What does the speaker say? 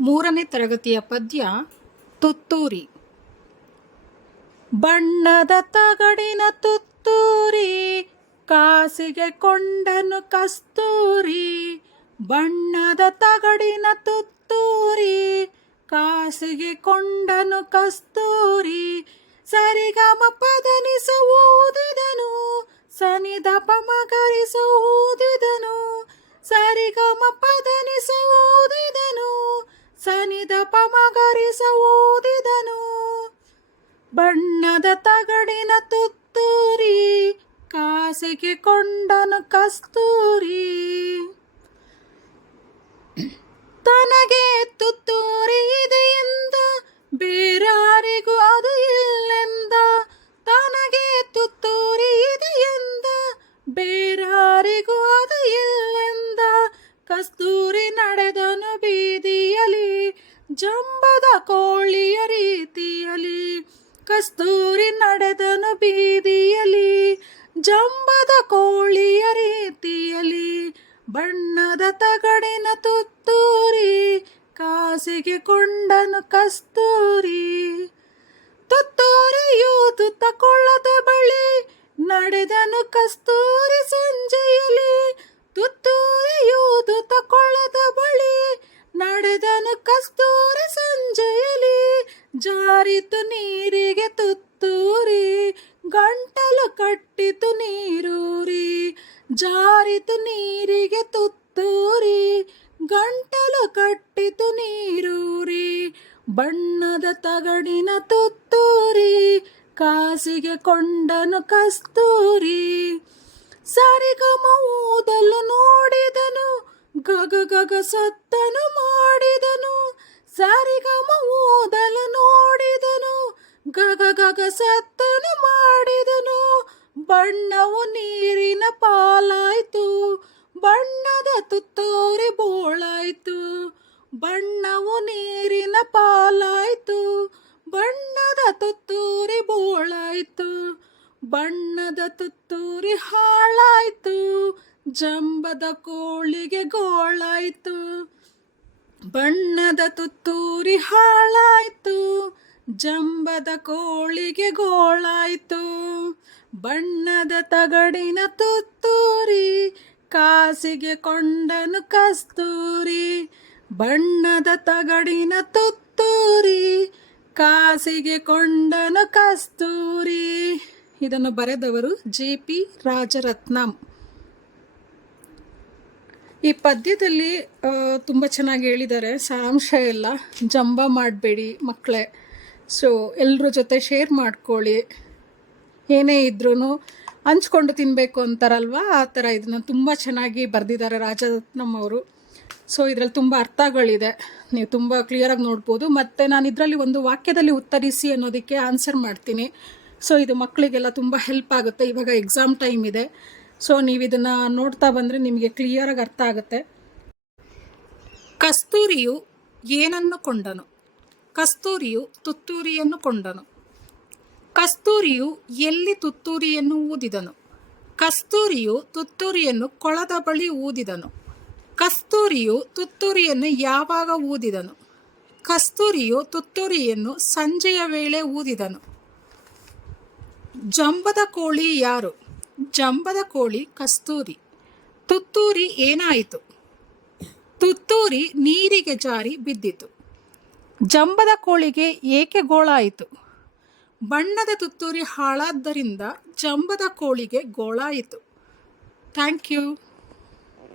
ಮೂರನೇ ತರಗತಿಯ ಪದ್ಯ ತುತ್ತೂರಿ. ಬಣ್ಣದ ತಗಡಿನ ತುತ್ತೂರಿ, ಕಾಸಿಗೆ ಕೊಂಡನು ಕಸ್ತೂರಿ. ಬಣ್ಣದ ತಗಡಿನ ತುತ್ತೂರಿ, ಕಾಸಿಗೆ ಕೊಂಡನು ಕಸ್ತೂರಿ. ಸರಿಗಮ ಪದನಿಸ ಓದಿದನು ಸನಿದ ಊದಿದನು ಬಣ್ಣದ ತಗಡಿನ ತುತ್ತೂರಿ ಕಾಸಿಗೆ ಕೊಂಡನು ಕಸ್ತೂರಿ. ತನಗೆ ತುತ್ತೂರಿ ಇದೆ ಜಂಬದ ಕೋಳಿಯ ರೀತಿಯಲಿ ಕಸ್ತೂರಿ ನಡೆದನು ಬೀದಿಯಲಿ. ಜಂಬದ ಕೋಳಿಯ ರೀತಿಯಲಿ ಬಣ್ಣದ ತಗಡಿನ ತುತ್ತೂರಿ, ಕಾಸಿಗೆ ಕೊಂಡನು ಕಸ್ತೂರಿ. ಕಟ್ಟಿತು ನೀರೂರಿ, ಜಾರಿತು ನೀರಿಗೆ ತುತ್ತೂರಿ, ಗಂಟಲು ಕಟ್ಟಿತು ನೀರೂರಿ, ಬಣ್ಣದ ತಗಡಿನ ತುತ್ತೂರಿ, ಕಾಸಿಗೆ ಕೊಂಡನು ಕಸ್ತೂರಿ. ಸರಿಗಮ ಊದಲು ನೋಡಿದನು, ಗಗ ಗಗ ಸತ್ತನು ಮಾಡಿದನು. ಸರಿಗಮ ಊದಲು ನೋಡಿದನು, ಗಗ ಗಗ ಸತ್ತನು ಬಣ್ಣವು ನೀರಿನ ಪಾಲಾಯ್ತು, ಬಣ್ಣದ ತುತ್ತೂರಿ ಬೋಳಾಯ್ತು. ಬಣ್ಣವು ನೀರಿನ ಪಾಲಾಯ್ತು, ಬಣ್ಣದ ತುತ್ತೂರಿ ಬೋಳಾಯ್ತು. ಬಣ್ಣದ ತುತ್ತೂರಿ ಹಾಳಾಯ್ತು, ಜಂಬದ ಕೋಳಿಗೆ ಗೋಳಾಯ್ತು. ಬಣ್ಣದ ತುತ್ತೂರಿ ಹಾಳಾಯ್ತು, ಜಂಬದ ಕೋಳಿಗೆ ಗೋಳಾಯ್ತು. ಬಣ್ಣದ ತಗಡಿನ ತುತ್ತೂರಿ, ಕಾಸಿಗೆ ಕೊಂಡನು ಕಸ್ತೂರಿ. ಬಣ್ಣದ ತಗಡಿನ ತುತ್ತೂರಿ, ಕಾಸಿಗೆ ಕೊಂಡನು ಕಸ್ತೂರಿ. ಇದನ್ನು ಬರೆದವರು ಜೆ ಪಿ ರಾಜರತ್ನಂ. ಈ ಪದ್ಯದಲ್ಲಿ ತುಂಬ ಚೆನ್ನಾಗಿ ಹೇಳಿದ್ದಾರೆ. ಸಾರಾಂಶ ಎಲ್ಲ ಜಂಬ ಮಾಡಬೇಡಿ ಮಕ್ಕಳೇ. ಸೊ ಎಲ್ಲರ ಜೊತೆ ಶೇರ್ ಮಾಡ್ಕೊಳ್ಳಿ. ಏನೇ ಇದ್ರೂ ಹಂಚ್ಕೊಂಡು ತಿನ್ನಬೇಕು ಅಂತಾರಲ್ವ? ಆ ಥರ ಇದನ್ನು ತುಂಬ ಚೆನ್ನಾಗಿ ಬರೆದಿದ್ದಾರೆ ರಾಜರತ್ನಂ ಅವರು. ಸೊ ಇದರಲ್ಲಿ ತುಂಬ ಅರ್ಥಗಳಿದೆ. ನೀವು ತುಂಬ ಕ್ಲಿಯರಾಗಿ ನೋಡ್ಬೋದು. ಮತ್ತು ನಾನು ಇದರಲ್ಲಿ ಒಂದು ವಾಕ್ಯದಲ್ಲಿ ಉತ್ತರಿಸಿ ಅನ್ನೋದಕ್ಕೆ ಆನ್ಸರ್ ಮಾಡ್ತೀನಿ. ಸೊ ಇದು ಮಕ್ಕಳಿಗೆಲ್ಲ ತುಂಬ ಹೆಲ್ಪ್ ಆಗುತ್ತೆ. ಇವಾಗ ಎಕ್ಸಾಮ್ ಟೈಮ್ ಇದೆ. ಸೊ ನೀವು ಇದನ್ನು ನೋಡ್ತಾ ಬಂದರೆ ನಿಮಗೆ ಕ್ಲಿಯರಾಗಿ ಅರ್ಥ ಆಗುತ್ತೆ. ಕಸ್ತೂರಿಯು ಏನನ್ನು ಕೊಂಡನು? ಕಸ್ತೂರಿಯು ತುತ್ತೂರಿಯನ್ನು ಕೊಂಡನು. ಕಸ್ತೂರಿಯು ಎಲ್ಲಿ ತುತ್ತೂರಿಯನ್ನು ಊದಿದನು? ಕಸ್ತೂರಿಯು ತುತ್ತೂರಿಯನ್ನು ಕೊಳದ ಬಳಿ ಊದಿದನು. ಕಸ್ತೂರಿಯು ತುತ್ತೂರಿಯನ್ನು ಯಾವಾಗ ಊದಿದನು? ಕಸ್ತೂರಿಯು ತುತ್ತೂರಿಯನ್ನು ಸಂಜೆಯ ವೇಳೆ ಊದಿದನು. ಜಂಬದ ಕೋಳಿ ಯಾರು? ಜಂಬದ ಕೋಳಿ ಕಸ್ತೂರಿ. ತುತ್ತೂರಿ ಏನಾಯಿತು? ತುತ್ತೂರಿ ನೀರಿಗೆ ಜಾರಿ ಬಿದ್ದಿತು. ಜಂಬದ ಕೋಳಿಗೆ ಏಕೆ ಗೋಳಾಯಿತು? ಬಣ್ಣದ ತುತ್ತೂರಿ ಹಾಳಾದ್ದರಿಂದ ಜಂಬದ ಕೋಳಿಗೆ ಗೋಳಾಯಿತು ಥ್ಯಾಂಕ್ ಯು.